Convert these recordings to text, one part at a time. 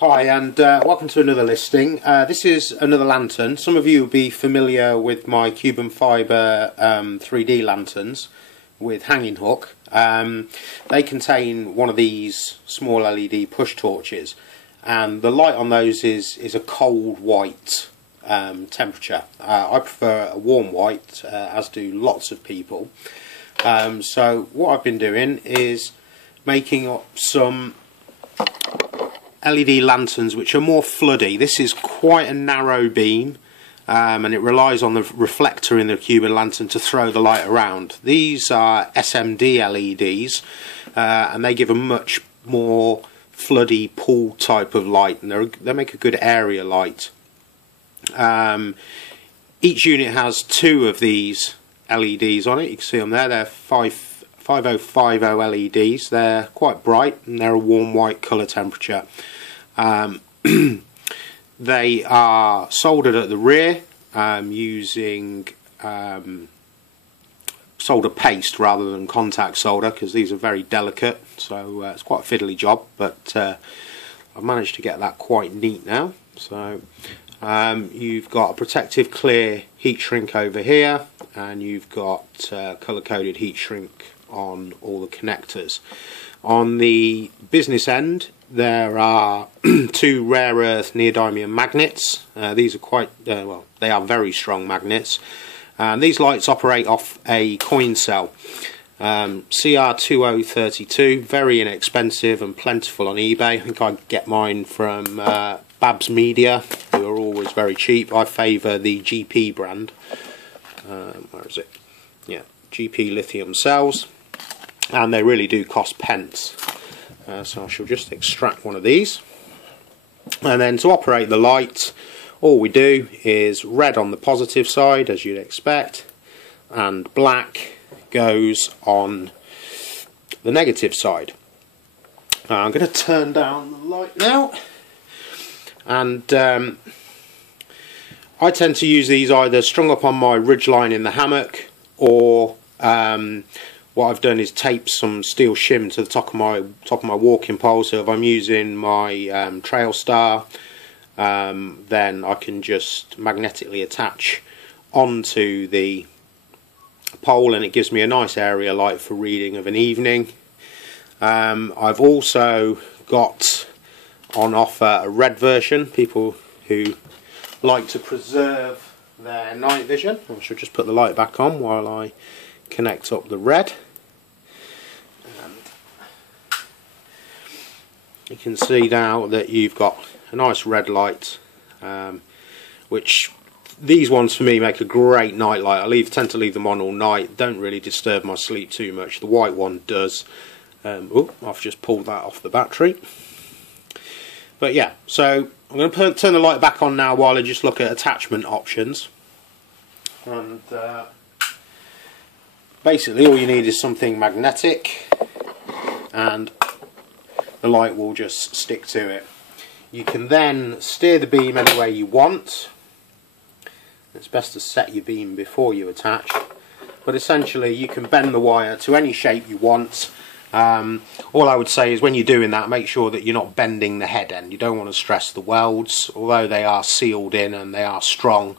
Hi and welcome to another listing. This is another lantern. Some of you will be familiar with my carbon fibre 3D lanterns with hanging hook. They contain one of these small LED push torches, and the light on those is a cold white temperature. I prefer a warm white, as do lots of people. So what I've been doing is making up some LED lanterns which are more floody. This is quite a narrow beam, and it relies on the reflector in the carbon lantern to throw the light around. These are SMD LEDs, and they give a much more floody pool type of light, and they make a good area light. Each unit has two of these LEDs on it. You can see them there. They're 5050 LEDs. They're quite bright and they're a warm white colour temperature. They are soldered at the rear using solder paste rather than contact solder, because these are very delicate, so it's quite a fiddly job, but I've managed to get that quite neat now. So you've got a protective clear heat shrink over here, and you've got colour coded heat shrink on all the connectors. On the business end there are two rare earth neodymium magnets. These are quite well, they are very strong magnets, and these lights operate off a coin cell, CR2032, very inexpensive and plentiful on eBay. I think I get mine from Babs Media, who are always very cheap. I favour the GP brand. Where is it? Yeah, GP lithium cells, and they really do cost pence. So I shall just extract one of these, and then to operate the light, all we do is red on the positive side, as you'd expect, and black goes on the negative side. I'm going to turn down the light now, and I tend to use these either strung up on my ridgeline in the hammock, or what I've done is tape some steel shim to the top of my walking pole. So if I'm using my trail star, then I can just magnetically attach onto the pole, and it gives me a nice area light for reading of an evening. I've also got on offer a red version. People who like to preserve their night vision. I should just put the light back on while I connect up the red. You can see now that you've got a nice red light, which these ones for me make a great night light. I tend to leave them on all night. Don't really disturb my sleep too much. The white one does. Oh, I've just pulled that off the battery. But yeah, so I'm going to turn the light back on now while I just look at attachment options. And basically all you need is something magnetic, and the light will just stick to it. You can then steer the beam any way you want. It's best to set your beam before you attach, but essentially you can bend the wire to any shape you want. All I would say is when you're doing that, make sure that you're not bending the head end. You don't want to stress the welds, although they are sealed in and they are strong.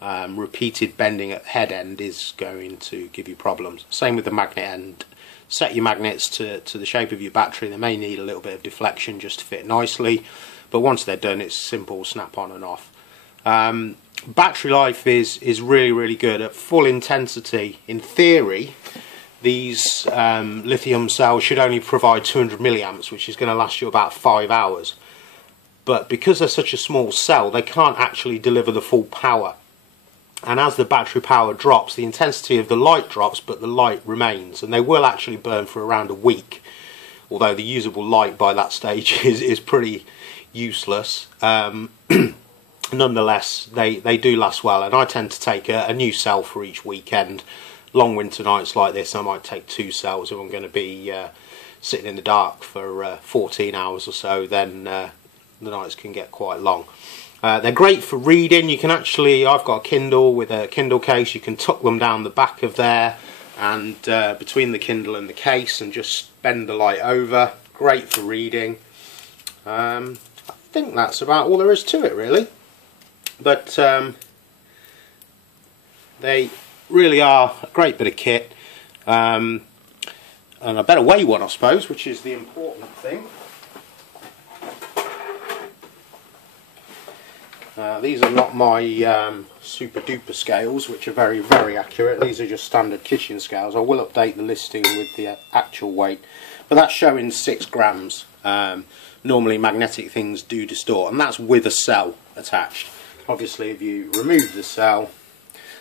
Repeated bending at the head end is going to give you problems. Same with the magnet end. Set your magnets to the shape of your battery. They may need a little bit of deflection just to fit nicely, but once they're done, it's simple snap on and off. Battery life is really good at full intensity. In theory, these lithium cells should only provide 200 milliamps, which is going to last you about 5 hours. But because they're such a small cell, they can't actually deliver the full power. And as the battery power drops, the intensity of the light drops, but the light remains, and they will actually burn for around a week, although the usable light by that stage is pretty useless. Nonetheless, they do last well, and I tend to take a new cell for each weekend. Long winter nights like this, I might take 2 cells if I'm going to be sitting in the dark for 14 hours or so. Then the nights can get quite long. They're great for reading. You can actually, I've got a Kindle with a Kindle case, you can tuck them down the back of there and between the Kindle and the case and just bend the light over. Great for reading. I think that's about all there is to it, really. But they really are a great bit of kit, and a better weigh one, I suppose, which is the important thing. These are not my super duper scales, which are very, very accurate. These are just standard kitchen scales. I will update the listing with the actual weight, but that's showing 6 grams. Normally magnetic things do distort, and that's with a cell attached. Obviously if you remove the cell,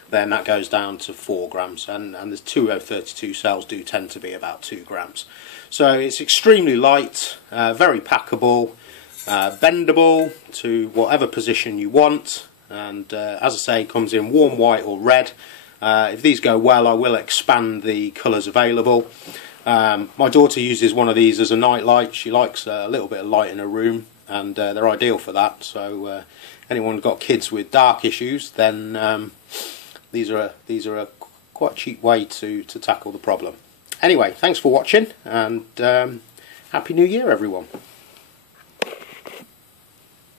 then that goes down to 4 grams, and the 2032 cells do tend to be about 2 grams. So it's extremely light, very packable, bendable to whatever position you want, and as I say, comes in warm white or red. If these go well, I will expand the colours available. My daughter uses one of these as a night light. She likes a little bit of light in her room, and they're ideal for that. So anyone got kids with dark issues, then these are a quite cheap way to tackle the problem. Anyway, thanks for watching, and Happy New Year, everyone.